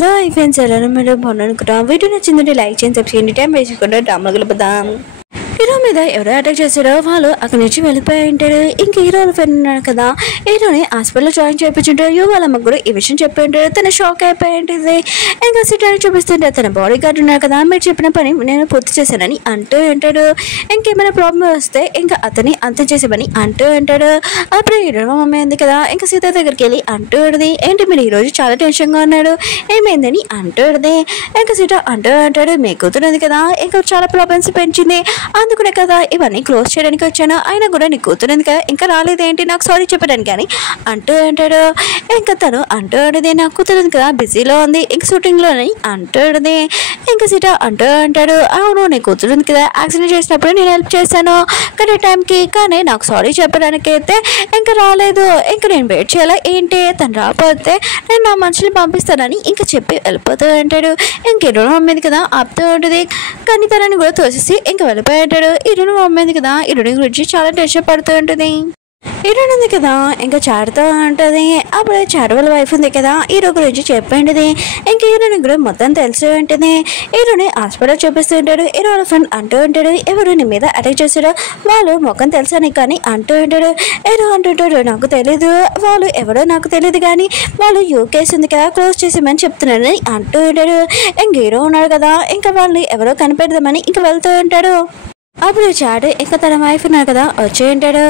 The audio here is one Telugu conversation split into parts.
హలో ఫ్రెండ్స్, ఎలా మీరు బాగున్నాను. వీడియో నచ్చిందంటే లైక్ చేయండి, సబ్స్క్రైబ్ చేయండి, టైం వేసుకుంటే డ్రామాలు గెలుపుదాం. హీరో మీద ఎవరో అటాక్ చేశారో వాళ్ళు అక్కడి నుంచి వెళ్ళిపోయి ఉంటారు. ఇంక హీరోలు ఫ్రెండ్ ఉన్నాడు కదా, హీరోని హాస్పిటల్లో జాయిన్ చేయించుంటారు. వాళ్ళ అమ్మకు కూడా ఈ విషయం చెప్పి ఉంటారు. తన షాక్ అయిపోయి ఉంటుంది. ఇంకా సిటీని చూపిస్తుంటారు. తన బాడీ గార్డ్ ఉన్నారు కదా, మీరు చెప్పిన పని నేను పూర్తి చేశానని అంటూ ఉంటాడు. ఇంకేమైనా ప్రాబ్లం వస్తే ఇంకా అతన్ని అంతం చేసేమని అంటూ ఉంటాడు. అప్పుడు హీరో మమ్మీ ఉంది కదా, ఇంకా సీత దగ్గరికి వెళ్ళి అంటూ ఉంటుంది, ఏంటి మీరు ఈరోజు చాలా టెన్షన్గా ఉన్నాడు, ఏమైందని అంటూ ఉంటుంది. ఇంకా సీత అంటూ అంటాడు, మీ కూతురుంది కదా, ఇంకా చాలా ప్రాబ్లమ్స్ పెంచింది, అందుకునే కదా ఇవన్నీ క్లోజ్ చేయడానికి వచ్చాను. అయినా కూడా నీ కూతురుంది కదా, ఇంకా రాలేదేంటి నాకు సారీ చెప్పడానికి కానీ అంటూ అంటాడు. ఇంకా తను అంటూ ఉంటుంది, నా కూతురుంది కదా బిజీలో ఉంది, ఇంక షూటింగ్లోని అంటూ ఉంటుంది. ఇంకా సీట అంటూ అంటాడు, అవును నీ కూతురుంది కదా, యాక్సిడెంట్ చేసినప్పుడు నేను హెల్ప్ చేశాను కానీ టైంకి, కానీ నాకు సారీ చెప్పడానికి అయితే ఇంకా రాలేదు. ఇంకా నేను వెయిట్ చేయాలా ఏంటి, తను రాకపోతే నేను నా మనుషుల్ని పంపిస్తానని ఇంకా చెప్పి వెళ్ళిపోతూ అంటాడు. ఇంకెన్నో అమ్మేది కదా ఆపుతూ ఉంటుంది, కానీ తనని కూడా తోసేసి ఇంకా వెళ్ళిపోయి అంటాడు. ఇరును అమ్మేది కదా, ఇరుని గురించి చాలా టెన్షన్ పడుతూ ఉంటుంది. హీరోయిన్ ఉంది కదా, ఇంకా చాటుతో ఉంటుంది. అప్పుడు చాటు వాళ్ళ వైఫ్ ఉంది కదా, హీరో గురించి చెప్పింది. ఇంకా హీరోని కూడా మొత్తం తెలిసి ఉంటుంది. హీరోని హాస్పిటల్ చూపిస్తూ ఉంటాడు. హీరో వాళ్ళ ఫ్రెండ్ అంటూ ఉంటాడు, ఎవరు నీ మీద అటాక్ చేశాడో వాళ్ళు ముఖం తెలుసని కానీ అంటూ ఉంటాడు. హీరో అంటుంటాడు, నాకు తెలీదు, వాళ్ళు ఎవరో నాకు తెలియదు కానీ వాళ్ళు యూకేస్ ఉంది కదా క్లోజ్ చేసామని చెప్తున్నాడని అంటూ ఉంటాడు. ఇంక హీరో ఉన్నాడు కదా, ఇంకా వాళ్ళు ఎవరో కనిపెడదామని ఇంకా వెళ్తూ ఉంటాడు. అప్పుడు చాడు ఇంకా తన వైఫ్ ఉన్నారు కదా వచ్చి ఉంటాడు.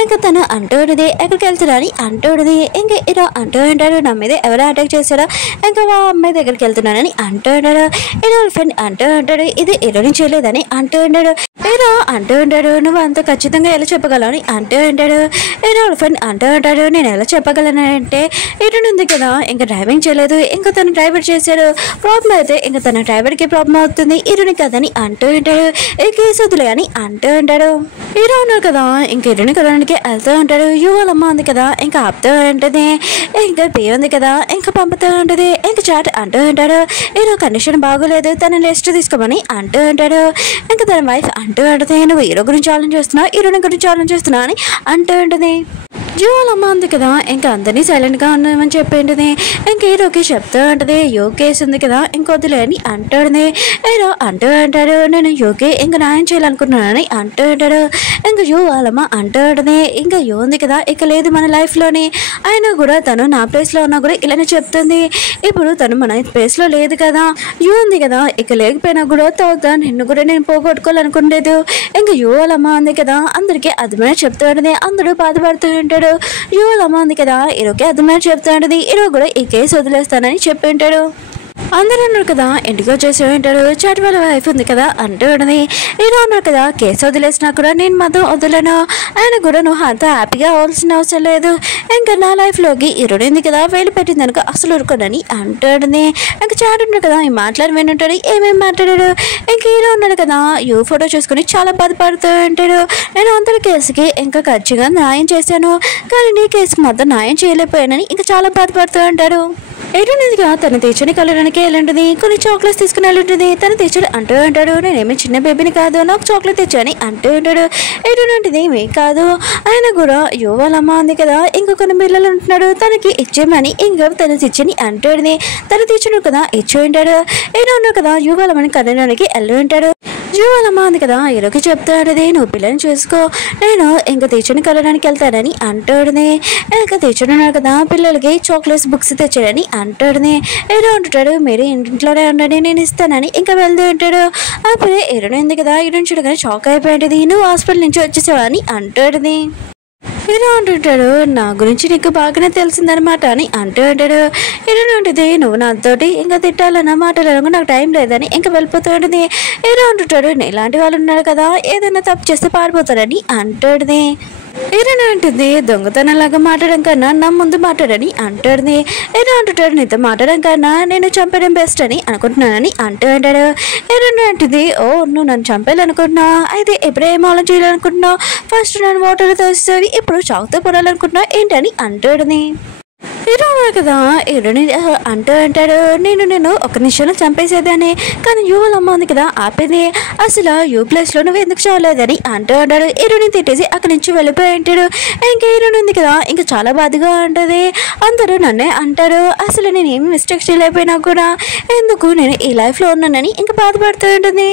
ఇంకా తను అంటూ ఉంటుంది, ఎక్కడికి వెళ్తున్నా అని అంటూ ఉంటుంది. ఇంకా హీరో అంటూ ఉంటాడు, నా మీద ఎవరో అటాక్ చేశాడో ఇంకా మా అమ్మాయి దగ్గరికి వెళ్తున్నానని అంటూ ఉంటాడు. హీరో ఫ్రెండ్ అంటూ ఉంటాడు, ఇది హీరోని చేయలేదని అంటూ ఉంటాడు. హీరో అంటూ ఉంటాడు, నువ్వు అంత ఖచ్చితంగా ఎలా చెప్పగలవు అని అంటూ ఉంటాడు. హీరో ఫ్రెండ్ అంటూ ఉంటాడు, నేను ఎలా చెప్పగలను అంటే హీరోని ఉంది కదా ఇంకా డ్రైవింగ్ చేయలేదు, ఇంకా తను డ్రైవర్ చేశాడు, ప్రాబ్లం అయితే ఇంకా తన డ్రైవర్కి ప్రాబ్లం అవుతుంది, హీరోని కదని అంటూ ఉంటాడు. ఈ కేసు అని అంటూ ఉంటాడు. హీరో ఉన్నారు కదా, ఇంక హీరోని కలవడానికి వెళ్తూ ఉంటాడు. వాళ్ళమ్మ ఉంది కదా ఇంకా ఆపుతూ ఉంటుంది. ఇంకా పే ఉంది కదా ఇంకా పంపుతూ ఉంటుంది. ఇంకా చాట్ అంటూ ఉంటాడు, హీరో కండిషన్ బాగోలేదు, తన రెస్ట్ తీసుకోమని అంటూ ఉంటాడు. ఇంకా తన వైఫ్ అంటూ ఉంటుంది, నువ్వు హీరో గురించి ఆలోచిస్తున్నావు, హీరోని గురించి ఆలోచిస్తున్నావు అని అంటూ ఉంటుంది. వాళ్ళమ్మ ఉంది కదా ఇంకా అందరినీ సైలెంట్గా ఉన్నామని చెప్పింటుంది. ఇంక హీరోకి చెప్తూ ఉంటుంది, యోగేస్ ఉంది కదా ఇంకొద్దులే అని అంటుంది. హీరో అంటూ అంటాడు, నేను యోగి ఇంకా న్యాయం చేయాలనుకున్నానని అంటూ ఉంటాడు. ఇంకా వాళ్ళమ్మ అంటూ ఉంటుంది, ఇంకా ఉంది కదా ఇక లేదు మన లైఫ్లోని, అయినా కూడా తను నా ప్లేస్లో ఉన్నా కూడా ఇలానే చెప్తుంది, ఇప్పుడు తను మన ప్లేస్లో లేదు కదా, ఉంది కదా ఇక లేకపోయినా కూడా తోతా నిన్ను కూడా నేను పోగొట్టుకోవాలనుకుండేది. ఇంకా వాళ్ళమ్మ ఉంది కదా అందరికీ అర్థమైన చెప్తూ ఉంటుంది, అందరూ బాధపడుతూ ఉంటాడు. వాళ్ళమ్మ ఉంది కదా హీరోకి అర్థమైన చెప్తూ ఉంటుంది, హీరో కూడా ఈ కేసు వదిలేస్తానని చెప్పి ఉంటాడు. అందరూ ఉన్నారు కదా ఇంటికి వచ్చేసి ఉంటాడు. చాట్ వాళ్ళ వైఫ్ ఉంది కదా అంటూ ఉంటుంది, హీరో ఉన్నారు కదా కేసు వదిలేసినా కూడా నేను మాత్రం వదలను, ఆయన కూడా నువ్వు అంత హ్యాపీగా అవ్వాల్సిన అవసరం లేదు, ఇంకా నా లైఫ్లోకి హీరోని ఉంది కదా వేలు పెట్టింది అనుకో అసలు ఊరుకోనని అంటుంది. ఇంకా చాట్ ఉన్నాడు కదా ఈ మాట్లాడి వింటుంటాడు, ఏమేమి మాట్లాడాడు. ఇంకా హీరో ఉన్నాడు కదా ఫోటో చూసుకుని చాలా బాధపడుతూ ఉంటాడు, నేను అందరి కేసుకి ఇంకా ఖర్చుగా న్యాయం చేశాను కానీ నీ కేసుకి మాత్రం న్యాయం చేయలేకపోయానని ఇంకా చాలా బాధపడుతూ ఉంటారు. ఎటువంటిదిగా తన టీచర్ని కలవడానికి వెళ్ళుంటుంది, కొన్ని చాక్లెట్స్ తీసుకుని వెళ్ళుంటుంది. తన టీచర్ అంటూ ఉంటాడు, నేనేమి చిన్న బేబీని కాదు, నాకు చాక్లెట్ తెచ్చాని అంటూ ఉంటాడు. ఎటువంటిది ఏమీ కాదు, ఆయన కూడా వాళ్ళమ్మ ఉంది కదా ఇంకా కొన్ని పిల్లలు ఉంటున్నాడు తనకి ఇచ్చేమని ఇంకా తన టీచర్ని అంటుంది. తన టీచర్ కదా ఇచ్చి ఉంటాడు. ఏదో ఉన్నాడు కదా వాళ్ళమ్మని కలవడానికి వెళ్ళి ఉంటాడు. వాళ్ళమ్మ ఉంది కదా హీరోకి చెప్తాడు, నువ్వు పిల్లని చూసుకో, నేను ఇంకా టీచర్ని కలవడానికి వెళ్తానని అంటాడుని. ఇంకా టీచర్ ఉన్నాడు కదా పిల్లలకి చాక్లెట్స్ బుక్స్ తెచ్చాడని అంటాడుని. హీరో అంటుంటాడు, మీరు ఇంట్లోనే ఉండండి నేను ఇస్తానని ఇంకా వెళ్తూ ఉంటాడు. అప్పుడే హీరోని ఉంది కదా హీరోని చూడగానే షాక్ అయిపోయింది, నువ్వు హాస్పిటల్ నుంచి వచ్చేసావా అని అంటాడుని. హీరో అంటుంటాడు, నా గురించి నీకు బాగానే తెలిసిందనమాట అని అంటూ ఉంటాడు. హీరో ఉంటుంది, నువ్వు నాతోటి ఇంకా తిట్టాలన్న మాటలను నాకు టైం లేదని ఇంకా వెళ్ళిపోతూ ఉంటుంది. హీరో అంటుంటాడు, ఇలాంటి వాళ్ళు ఉన్నారు కదా ఏదైనా తప్పు చేస్తే పారిపోతాడని అంటుంది. హీరోని అంటుంది, దొంగతనంలాగా మాట్లాడడం కన్నా నా ముందు మాట్లాడని అంటుంది. హీరో అంటుంటాడు, నీతో మాట్లాడడం కన్నా నేను చంపడం బెస్ట్ అని అనుకుంటున్నానని అంటూ ఉంటాడు. హీరోని అంటుంది, ఓ నువ్వు నన్ను చంపేయాలనుకుంటున్నావు, అయితే ఎప్పుడేం ఆలోచించాలనుకుంటున్నావు, ఫస్ట్ నన్ను వాటర్లో తోసేసి ఇప్పుడు చాకుతో పొడాలనుకుంటున్నావు ఏంటని అంటుంది. హీరో కదా హీరోని అంటూ అంటాడు, నేను ఒక నిమిషంలో చంపేసేదాన్ని, కానీ యూ వాళ్ళ అమ్మ ఉంది కదా ఆపేది, అసలు యూ ప్లేస్లో నువ్వు ఎందుకు చావలేదని అంటూ అంటాడు. హీరోని తిట్టేసి అక్కడి నుంచి వెళ్ళిపోయి అంటాడు. ఇంకా హీరోని ఉంది కదా ఇంకా చాలా బాధగా ఉంటుంది. అందరూ నన్నే అంటారు, అసలు నేను ఏమి మిస్టేక్స్ చేయలేకపోయినా కూడా ఎందుకు నేను ఈ లైఫ్లో ఉన్నానని ఇంకా బాధపడుతూ ఉంటుంది.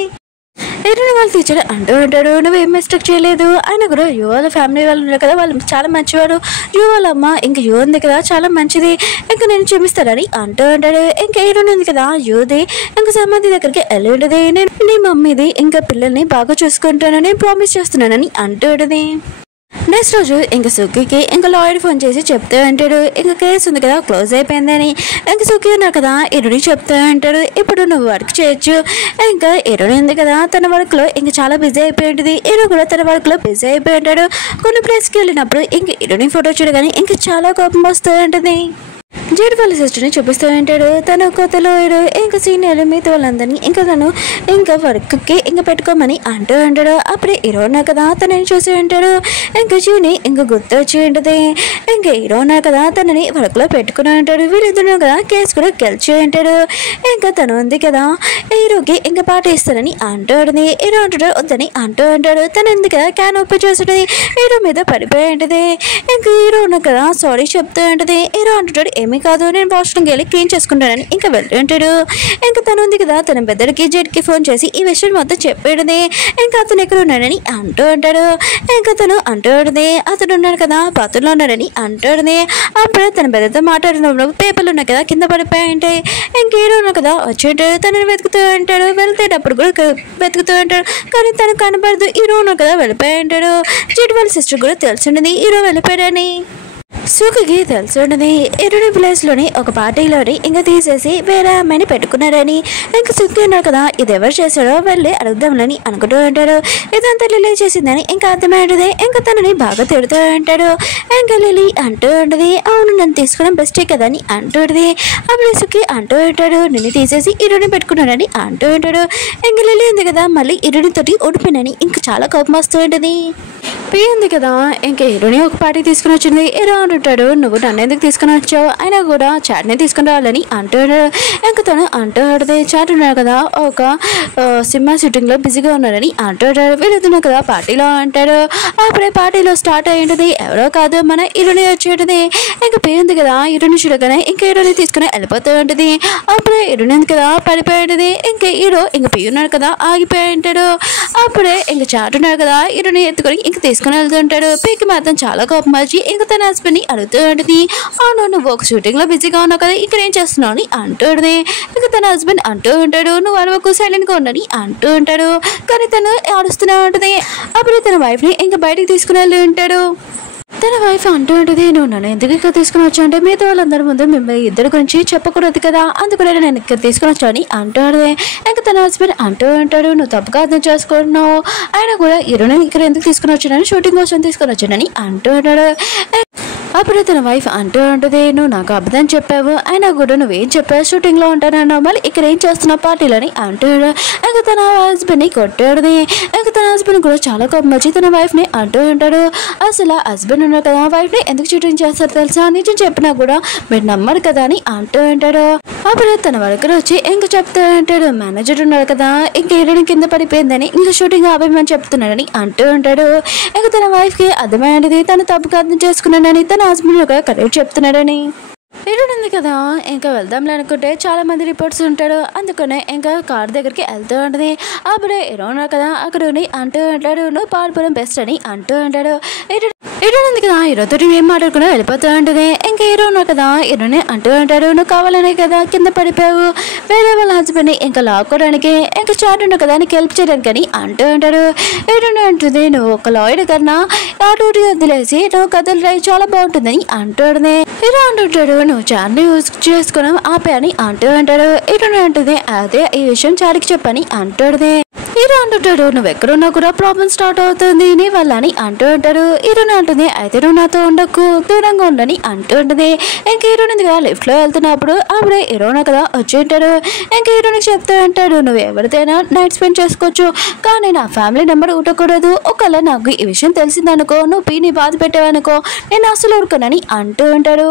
హీరోని వాళ్ళ టీచర్ అంటూ ఉంటాడు, నువ్వేం మిస్టేక్ చేయలేదు, ఆయన కూడా యూ వాళ్ళ ఫ్యామిలీ వాళ్ళు ఉన్నారు కదా వాళ్ళు చాలా మంచివాడు, యూ వాళ్ళ అమ్మ ఇంకా యూ ఉంది కదా చాలా మంచిది, ఇంకా నేను క్షమిస్తానని అంటూ ఉంటాడు. ఇంకా హీరోని ఉంది కదా యూది ఇంకా సమాధి దగ్గరికి వెళ్ళి ఉంటుంది. నేను నీ మమ్మీది ఇంకా పిల్లల్ని బాగా చూసుకుంటానని ప్రామిస్ చేస్తున్నానని అంటూ ఉంటుంది. నెక్స్ట్ రోజు ఇంకా సుఖీకి ఇంకా లాయర్ ఫోన్ చేసి చెప్తూ అంటాడు, ఇంకా కేసు ఉంది కదా క్లోజ్ అయిపోయిందని. ఇంకా సుఖీ ఉన్నారు కదా హీరోని చెప్తూ అంటాడు, ఇప్పుడు నువ్వు వర్క్ చేయొచ్చు. ఇంకా హీరోని ఉంది కదా తన వర్క్లో ఇంకా చాలా బిజీ అయిపోయి ఉంటుంది. హీరో కూడా తన వర్క్లో బిజీ అయిపోయి ఉంటాడు. కొన్ని ప్లేస్కి వెళ్ళినప్పుడు ఇంక హీరోని ఫోటో చూడగానే ఇంకా చాలా కోపం వస్తూ ఉంటుంది. జేడ్ వాళ్ళ సిస్టర్ని చూపిస్తూ ఉంటాడు. తన కొత్తలో ఇంకా సీనియర్లు మిగతా వాళ్ళందరినీ ఇంకా తను ఇంకా వర్క్కి ఇంకా పెట్టుకోమని అంటూ ఉంటాడు. అప్పుడే హీరో ఉన్నా కదా తనని చూసి ఉంటాడు. ఇంకా చూని ఇంకా గుర్తు వచ్చి ఉంటుంది. ఇంకా హీరో ఉన్నా కదా తనని వర్క్లో పెట్టుకుని ఉంటాడు. వీళ్ళిద్దరు కదా కేసు కూడా గెలిచి ఉంటాడు. ఇంకా తను ఉంది కదా హీరోకి ఇంకా పాట ఇస్తానని అంటూ ఉంటుంది. హీరో అంటాడు వద్దని అంటూ ఉంటాడు. తను ఉంది కదా క్యాన్ ఓపెన్ చేస్తుంటుంది. హీరో మీద పడిపోయి ఉంటుంది. ఇంకా హీరో ఉన్నా కదా సారీ చెప్తూ ఉంటుంది. హీరో అంటాడు ఏమీ కాదు నేను వాష్రూమ్కి వెళ్ళి క్లీన్ చేసుకుంటానని ఇంకా వెళ్ళి ఉంటాడు. ఇంకా తను ఉంది కదా తన పెద్దడికి జెడ్కి ఫోన్ చేసి ఈ విషయం మొత్తం చెప్పేది. ఇంకా అతను ఎక్కడ ఉన్నాడని అంటూ ఉంటాడు. ఇంకా తను అంటూ ఉంటుంది అతను ఉన్నాడు కదా బాత్రూంలో ఉన్నాడని అంటాడుది. అప్పుడు తన పెద్దతో మాట్లాడినప్పుడు పేపర్లు ఉన్నాయి కదా కింద పడిపోయి ఉంటాయి. ఇంకా హీరో ఉన్నా కదా వచ్చేటాడు. తనని వెతుకుతూ ఉంటాడు. వెళ్తేటప్పుడు కూడా వెతుకుతూ ఉంటాడు కానీ తను కనపడదు. హీరో ఉన్నా కదా వెళ్ళిపోయి ఉంటాడు. జెడ్ వాళ్ళ సిస్టర్ కూడా తెలిసి హీరో వెళ్ళిపోయాడని. సుఖికి తెలిసి ఉండదు హీరోని ప్లేస్లోని ఒక పార్టీలోని ఇంకా తీసేసి వేరే అమ్మాయిని పెట్టుకున్నారని. ఇంకా సుఖి ఉన్నారు కదా ఇది ఎవరు చేశాడో వెళ్ళి అడుగుదాంలని అనుకుంటూ ఉంటాడు. ఇదంతా లిలీ చేసిందని ఇంకా అర్థమైంటుంది. ఇంకా తనని బాగా తిడుతూ ఉంటాడు. ఇంకా లిలీ అంటూ ఉంటుంది అవును నన్ను తీసుకోవడం బెస్టే కదా అని అంటూ ఉంటుంది. అప్పుడు సుఖి అంటూ ఉంటాడు నిన్ను తీసేసి హీరోని పెట్టుకున్నాడని అంటూ ఉంటాడు. ఇంకా లిలీ ఉంది కదా మళ్ళీ హీరోని తోటి ఓడిపోయినని ఇంకా చాలా కోపం వస్తూ ఉంటుంది. పీ ఉంది కదా ఇంకా హీరోని ఒక పార్టీ తీసుకుని వచ్చింది. హీరో అంటుంటాడు నువ్వు నన్ను ఎందుకు తీసుకుని వచ్చావు, అయినా కూడా చాట్ని తీసుకుని రావాలని అంటాడు. ఇంకా తను అంటాడు చాట్ ఉన్నాడు కదా ఒక సినిమా షూటింగ్లో బిజీగా ఉన్నాడని అంటాడు. వీళ్ళుతున్నారు కదా పార్టీలో అంటాడు. అప్పుడే పార్టీలో స్టార్ట్ అయి ఉంటుంది. ఎవరో కాదు మన హీరోని వచ్చేది. ఇంకా పీ ఉంది కదా హీరోని చూడగానే ఇంకా హీరోని తీసుకుని వెళ్ళిపోతూ ఉంటుంది. అప్పుడే హీరోని ఉంది కదా పడిపోయి ఉంటుంది. ఇంకా హీరో ఇంకా పీ ఉన్నాడు కదా ఆగిపోయి ఉంటాడు. అప్పుడే ఇంకా చాట్ ఉన్నాడు కదా హీరోని ఎత్తుకొని ఇంకా తీసుకుని వెళ్తుంటాడు. పీకి మాత్రం చాలా కోపం వచ్చి ఇంకా తన హస్బెండ్ని అడుగుతూ ఉంటుంది అవును నువ్వు ఒక షూటింగ్లో బిజీగా ఉన్నావు కదా ఇక్కడ ఏం చేస్తున్నావు అని అంటుంది. ఇంకా తన హస్బెండ్ అంటూ ఉంటాడు నువ్వు అరవకు సైలెంట్గా ఉండని అంటూ ఉంటాడు. కానీ తను ఆడుస్తూనే ఉంటుంది. అప్పుడు తన వైఫ్ని ఇంకా బయటకు తీసుకుని వెళ్ళి ఉంటాడు. తన వైఫ్ అంటూ ఉంటుంది నువ్వు నన్ను ఎందుకు ఇక్కడ తీసుకుని వచ్చా అంటే మిగతా వాళ్ళందరి ముందు మిమ్మల్ని ఇద్దరి గురించి చెప్పకూడదు కదా అందుకనే నేను ఇక్కడ తీసుకుని వచ్చా అని అంటాడు. ఇంకా తన హస్బెండ్ అంటూ ఉంటాడు నువ్వు తప్పుగా అర్థం చేసుకుంటున్నావు, ఆయన కూడా హీరోని ఇక్కడ ఎందుకు తీసుకుని వచ్చానని షూటింగ్ కోసం తీసుకుని వచ్చానని అంటూ ఉంటాడు. అప్పుడు తన వైఫ్ అంటూ ఉంటుంది నువ్వు నాకు అబద్ధం చెప్పావు, అయినా కూడా నువ్వేం చెప్పావు షూటింగ్లో ఉంటానన్నావు మళ్ళీ ఇక్కడ ఏం చేస్తున్నావు పార్టీలని అంటాడు. ఇంకా తన హస్బెండ్ని కొట్టాడు. ఇంకా తన హస్బెండ్ కూడా చాలా కోపం వచ్చి తన వైఫ్ని అంటూ ఉంటాడు అసలు హస్బెండ్ ఉన్నారు కదా వైఫ్ని ఎందుకు షూటింగ్ చేస్తారు తెలుసా, నిజం చెప్పినా కూడా మీరు నమ్మరు కదా అని అంటూ ఉంటాడు. అప్పుడు తన వరకు వచ్చి ఇంకా చెప్తూ ఉంటాడు మేనేజర్ ఉన్నాడు కదా ఇంకా హీరోయిన్ కింద పడిపోయిందని ఇంకా షూటింగ్ ఆపేయమని చెప్తున్నాడని అంటూ ఉంటాడు. ఇంకా తన వైఫ్కి అర్థమైనది తను తప్పుగా అర్థం చేసుకున్నాడని తన హస్బెండ్ ఒక కరెక్ట్ చెప్తున్నాడని. హీరోయిన్ ఉంది కదా ఇంకా వెళ్దాంలే అనుకుంటే చాలా మంది రిపోర్ట్స్ ఉంటాడు. అందుకనే ఇంకా కార్ దగ్గరికి వెళ్తూ ఉంటుంది. అప్పుడే హీరో ఉన్నాడు కదా అక్కడ అంటూ ఉంటాడు నువ్వు పాల్పొలం బెస్ట్ అని అంటూ ఉంటాడు. హీరోయిన్ ఉంది కదా హీరోతో ఏం మాట్లాడుకున్నా వెళ్ళిపోతూ ఉంటుంది. ఇంకా హీరో ఉన్నాడు కదా హీరోని అంటూ ఉంటాడు నువ్వు కావాలనే కదా కింద పడిపోయావు, వేరే వాళ్ళ హస్బెండ్ని ఇంకా లాక్కోవడానికి ఇంకా చాట్ ఉన్నాడు కదా నీకు హెల్ప్ చేయడానికి అని అంటూ ఉంటాడు. హీరోని అంటుంది నువ్వు ఒక లాయర్ కన్నా ఆ డ్యూటీ వదిలేసి నువ్వు కథలు రాయి చాలా బాగుంటుందని అంటాడు. హీరో అంటుంటాడు నువ్వు చాట్ని యూజ్ చేసుకోవడం ఆపే అని అంటూ ఉంటాడు. హీరోని అంటుంది అదే ఈ విషయం చాట్కి చెప్పని అంటాడు. హీరో అంటుంటాడు నువ్వు ఎక్కడున్నా కూడా ప్రాబ్లం స్టార్ట్ అవుతుంది నీ వల్ల అని అంటూ ఉంటాడు. హీరోని అంటుంది అయితే నువ్వు నాతో ఉండకు దూరంగా ఉండని అంటూ ఉంటుంది. ఇంకా హీరోని కదా లిఫ్ట్లో వెళ్తున్నప్పుడు అప్పుడే హీరోనా కదా వచ్చి ఉంటాడు. ఇంకా హీరోని చెప్తూ ఉంటాడు నువ్వు ఎవరిదైనా నైట్ స్పెండ్ చేసుకోవచ్చు కానీ నా ఫ్యామిలీ నెంబర్ ఉండకూడదు, ఒకవేళ నాకు ఈ విషయం తెలిసిందనుకో నువ్వు పీని బాధ పెట్టావనుకో నేను అసలు ఊరుకోనని అంటూ ఉంటాడు.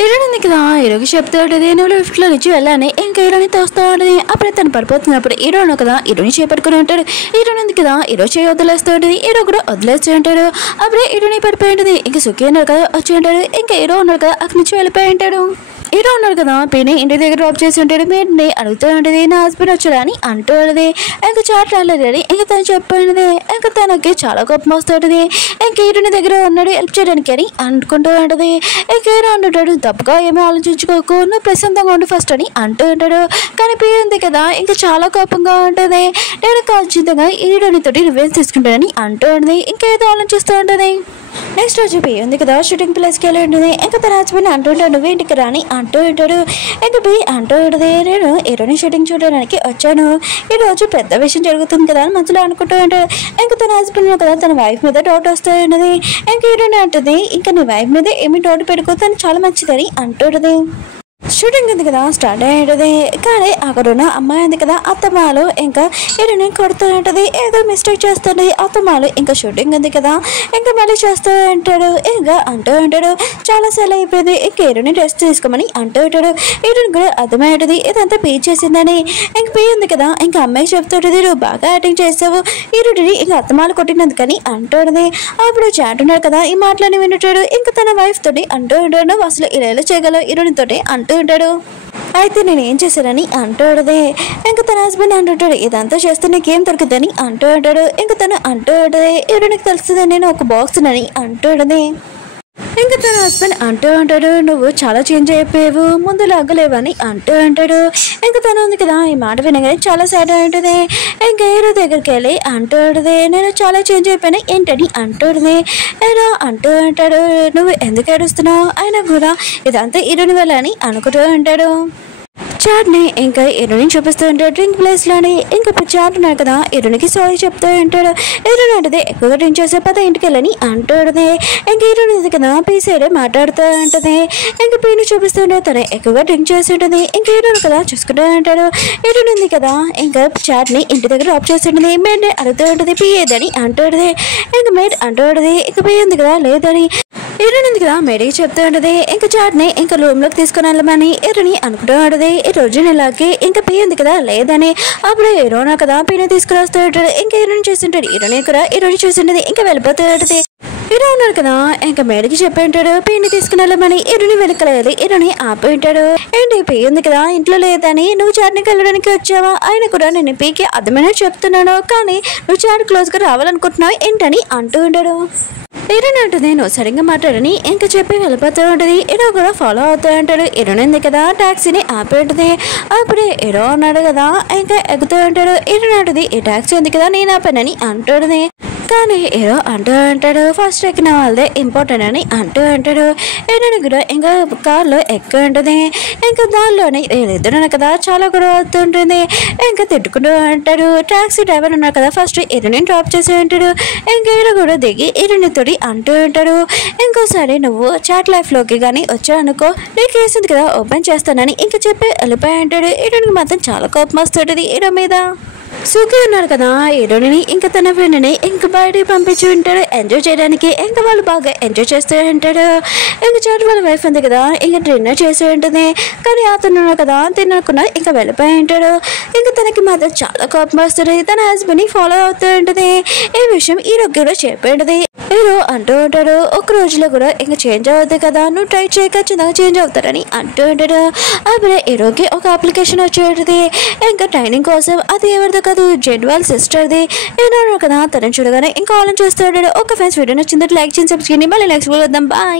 హీరోయిన్ కదా హీరోకి చెప్తూ ఉంటుంది, నువ్వు లిఫ్ట్లో నుంచి వెళ్ళాలని ఇంకా హీరోని తోస్తూ ఉంటుంది. అప్పుడే తను పడిపోతున్నప్పుడు హీరోను కదా హీరోని చేపట్టుకుని ఉంటాడు. హీరోయిన్ ఉంది కదా హీరో చేయి వదిలేస్తూ ఉంటుంది, హీరో కూడా వదిలేస్తూ ఉంటాడు. అప్పుడే హీరోని పడిపోయి ఉంటుంది. ఇంకా సుఖీ ఉన్నారు కదా వచ్చి ఉంటాడు. ఇంకా హీరో ఉన్నారు కదా అక్కడి నుంచి వెళ్ళిపోయి ఉంటాడు. హీరో ఉన్నారు కదా పీని ఇంటి దగ్గర డ్రాప్ చేసి ఉంటాడు. మీరుని అడుగుతూ ఉంటుంది, నా హస్బెండ్ వచ్చాడా అని అంటూ ఉంటుంది. ఇంకా చాట్ రాలేదని ఇంకా తను చెప్పినది. ఇంకా తనకి చాలా కోపం వస్తూ ఉంటుంది. ఇంకా హీరోని దగ్గర ఉన్నాడు హెల్ప్ చేయడానికి అని అనుకుంటూ ఉంటుంది. ఇంకా హీరో అంటుంటాడు, తప్పుగా ఏమీ ఆలోచించుకోకు, నువ్వు ప్రశాంతంగా ఉండు ఫస్ట్ అని అంటూ ఉంటాడు. కానీ పీ ఉంది కదా ఇంకా చాలా కోపంగా ఉంటుంది. నేను ఖచ్చితంగా హీరోని తోటి నువ్వేం తీసుకుంటానని అంటూ ఉంటుంది. ఇంకేదో ఆలోచిస్తూ ఉంటుంది. నెక్స్ట్ రోజు పీ ఉంది కదా షూటింగ్ ప్లేస్కి వెళ్ళి ఉంటుంది. ఇంకా తన హస్బెండ్ అంటుంటాడు, నువ్వు ఇంటికి రాని అంటూ ఉంటాడు. ఇంకా పీ అంటూ ఉంటుంది, నేను హీరోని షూటింగ్ చూడడానికి వచ్చాను, ఈరోజు పెద్ద విషయం జరుగుతుంది కదా అని మనసులో అనుకుంటూ ఉంటాడు. ఇంకా తన హస్బెండ్ కదా తన వైఫ్ మీద డౌట్ వస్తూ ఉన్నది. ఇంకా హీరోని అంటుంది, ఇంకా నీ వైఫ్ మీద ఏమి డౌట్ పెట్టుకో, తను చాలా మంచిదని అంటుంటుంది. షూటింగ్ ఉంది కదా స్టార్ట్ అయ్యేది. కానీ అక్కడున్న అమ్మాయి ఉంది కదా అత్తమ్మాలు ఇంకా హీరోని కొడుతూ ఉంటుంది, ఏదో మిస్టేక్ చేస్తుంది. అత్తమ్మాలు ఇంకా షూటింగ్ ఉంది కదా ఇంకా మళ్ళీ చేస్తూ ఉంటాడు. ఇంకా అంటూ ఉంటాడు, చాలా సెల్ అయిపోయింది, ఇంకా హీరోని రెస్ట్ తీసుకోమని అంటూ ఉంటాడు. హీరోని కూడా అర్థమయ్యేది ఇదంతా పే చేసిందని. ఇంకా పే ఉంది కదా ఇంకా అమ్మాయి చెప్తుంటుంది, నువ్వు బాగా యాక్టింగ్ చేసావు, హీరోని ఇంకా అత్తమ్మాలు కొట్టినందుకని అంటుంది. అప్పుడు చాట్ ఉన్నాడు కదా ఈ మాటలని వింటాడు. ఇంకా తన వైఫ్ తోటి అంటూ ఉంటాడు, అసలు ఇలా చేయగలవు హీరోని తోటి అంటూ ఉంటాడు. అయితే నేను ఏం చేశానని అంటూ ఉంటుంది. ఇంకా తన హస్బెండ్ అంటుంటాడు, ఇదంతా చేస్తే నీకేం దొరుకుతుందని అంటూ ఉంటాడు. ఇంకా తను అంటూ ఉంటుంది, హీరోనికి తెలుస్తుంది నేను ఒక బాక్స్ అని అంటూ ఉంటుంది. ఇంకా తన హస్బెండ్ అంటూ ఉంటాడు, నువ్వు చాలా చేంజ్ అయిపోయావు, ముందు లాగలేవని అంటూ ఉంటాడు. ఇంకా తను ఉంది కదా ఈ మాట వినగానే చాలా సాడ్ ఉంటుంది. ఇంకా హీరో దగ్గరికి వెళ్ళి అంటూ ఉంటుంది, నేను చాలా చేంజ్ అయిపోయినా ఏంటని అంటూ ఉంటుంది. హీరో అంటూ ఉంటాడు, నువ్వు ఎందుకు ఏడుస్తున్నావు, అయినా కూడా ఇదంతా హీరోని వల్ల అని అనుకుంటూ ఉంటాడు. చాట్ని ఇంకా హీరోని చూపిస్తూ ఉంటాడు డ్రింక్ ప్లేస్లోని. ఇంకా చాట్ ఉన్నాడు కదా హీరోనికి సారీ చెప్తూ ఉంటాడు. హీరోని అంటే ఎక్కువగా డ్రింక్ చేసే పద ఇంటికి వెళ్ళని అంటుంది. ఇంకా హీరోని ఇది కదా పీ సైడ్ మాట్లాడుతూ ఉంటుంది. ఇంకా పీని చూపిస్తూ ఉంటాడు, తను ఎక్కువగా డ్రింక్ చేసి ఉంటుంది. ఇంకా హీరోని కదా చూసుకుంటూ ఉంటాడు. హీరోని ఉంది కదా ఇంకా చాట్ని ఇంటి దగ్గర డ్రాప్ చేసి ఉంటుంది. మేడ్ అడుగుతూ ఉంటుంది పీ ఏదని అంటుంది. ఇంకా మేడ్ అంటూ ఉంటుంది, ఇంకా పీ ఉంది కదా లేదని. హీరోని ఉంది కదా మేడకి చెప్తూ ఉంటుంది. ఇంకా చాట్ని ఇంకా రూమ్లోకి తీసుకుని వెళ్ళమని హీరోని అనుకుంటూ ఉంటుంది. ఈ రోజు నెలకి ఇంకా పీ ఉంది కదా లేదని. అప్పుడు హీరోనా కదా పీని తీసుకుని వస్తూ ఉంటాడు. ఇంకా హీరోని చూస్తుంటాడు, హీరోని కూడా హీరోని చూస్తుంటది. ఇంకా వెళ్ళిపోతూ ఉంటుంది. హీరో ఉన్నారు కదా ఇంకా మేడకి చెప్పి ఉంటాడు పీని తీసుకుని వెళ్ళమని. హీరోని వెనకలేదు, హీరోని ఆపి ఉంటాడు. ఏంటి పీ ఉంది కదా ఇంట్లో లేదని, నువ్వు చాట్నికి వెళ్ళడానికి వచ్చావా, ఆయన కూడా నేను పీకి అర్థమైనా చెప్తున్నాను, కానీ నువ్వు చాట్ క్లోజ్గా రావాలనుకుంటున్నావు ఏంటని అంటూ ఉంటాడు. హీరోని అంటుంది, నువ్వు సరిగ్గా మాట్లాడని ఇంకా చెప్పి వెళ్ళిపోతూ ఉంటుంది. హీరో కూడా ఫాలో అవుతూ ఉంటాడు. హీరోని ఉంది కదా ట్యాక్సీని ఆపి ఉంటుంది. అప్పుడే హీరో ఉన్నాడు కదా ఇంకా ఎగుతూ ఉంటాడు. హీరోని అంటుంది, ఈ ట్యాక్సీ ఉంది కదా నేను ఆపానని అంటుంది. కానీ హీరో అంటూ ఉంటాడు, ఫస్ట్ ఎక్కిన వాళ్ళదే ఇంపార్టెంట్ అని అంటూ ఉంటాడు. హీరోని కూడా ఇంకా కార్లో ఎక్కువ ఉంటుంది. ఇంకా దానిలోనే వీళ్ళిద్దరు కదా చాలా గొడవ అవుతుంటుంది. ఇంకా తిట్టుకుంటూ ఉంటాడు. ట్యాక్సీ డ్రైవర్ ఉన్నారు కదా ఫస్ట్ హీరోని డ్రాప్ చేసి ఉంటాడు. ఇంకా హీరో కూడా దిగి హీరోని తోటి అంటూ ఉంటాడు, ఇంకోసారి నువ్వు చాట్ లైఫ్లోకి కానీ వచ్చావనుకో నీ కేసు ఉంది కదా ఓపెన్ చేస్తానని ఇంకా చెప్పి వెళ్ళిపోయి ఉంటాడు. హీరోనికి మాత్రం చాలా కోపం వస్తుంటుంది హీరో మీద. సుఖీ ఉన్నారు కదా హీరోని ఇంకా తన ఫ్రెండ్ని ఇంకా బయటికి పంపించి ఉంటాడు ఎంజాయ్ చేయడానికి. ఇంకా వాళ్ళు బాగా ఎంజాయ్ చేస్తూ ఉంటాడు. ఇంకా చాట్ వాళ్ళ వైఫ్ ఉంది కదా ఇంకా డిన్నర్ చేసి ఉంటుంది. కానీ అతను కదా తినకుండా ఇంకా వెళ్ళిపోయి ఉంటాడు. ఇంకా తనకి మాత్రం చాలా కోపం వస్తుంది. తన హస్బెండ్ని ఫాలో అవుతూ ఉంటుంది. ఈ విషయం హీరోకి కూడా చెప్పి ఉంటుంది. హీరో అంటూ ఉంటాడు, ఒక రోజులో కూడా ఇంకా చేంజ్ అవుతుంది కదా, నువ్వు ట్రై చేయక చిన్నగా చేంజ్ అవుతారని అంటూ ఉంటాడు. అప్పుడే హీరోకి ఒక అప్లికేషన్ వచ్చి ఉంటుంది ఇంకా ట్రైనింగ్ కోసం. అది ఎవరిదో కాదు జెడ్ వాళ్ళ సిస్టర్ది. ఏదో కదా తనని చూడగానే ఇంకా ఆలోచిస్తూ ఉంటాడు. ఒక ఫ్రెండ్స్ వీడియో నచ్చిందంటే లైక్ చేసి సబ్స్క్రైబ్ చేయండి. మళ్ళీ నెక్స్ట్ వీడియో వద్దాం. బాయ్.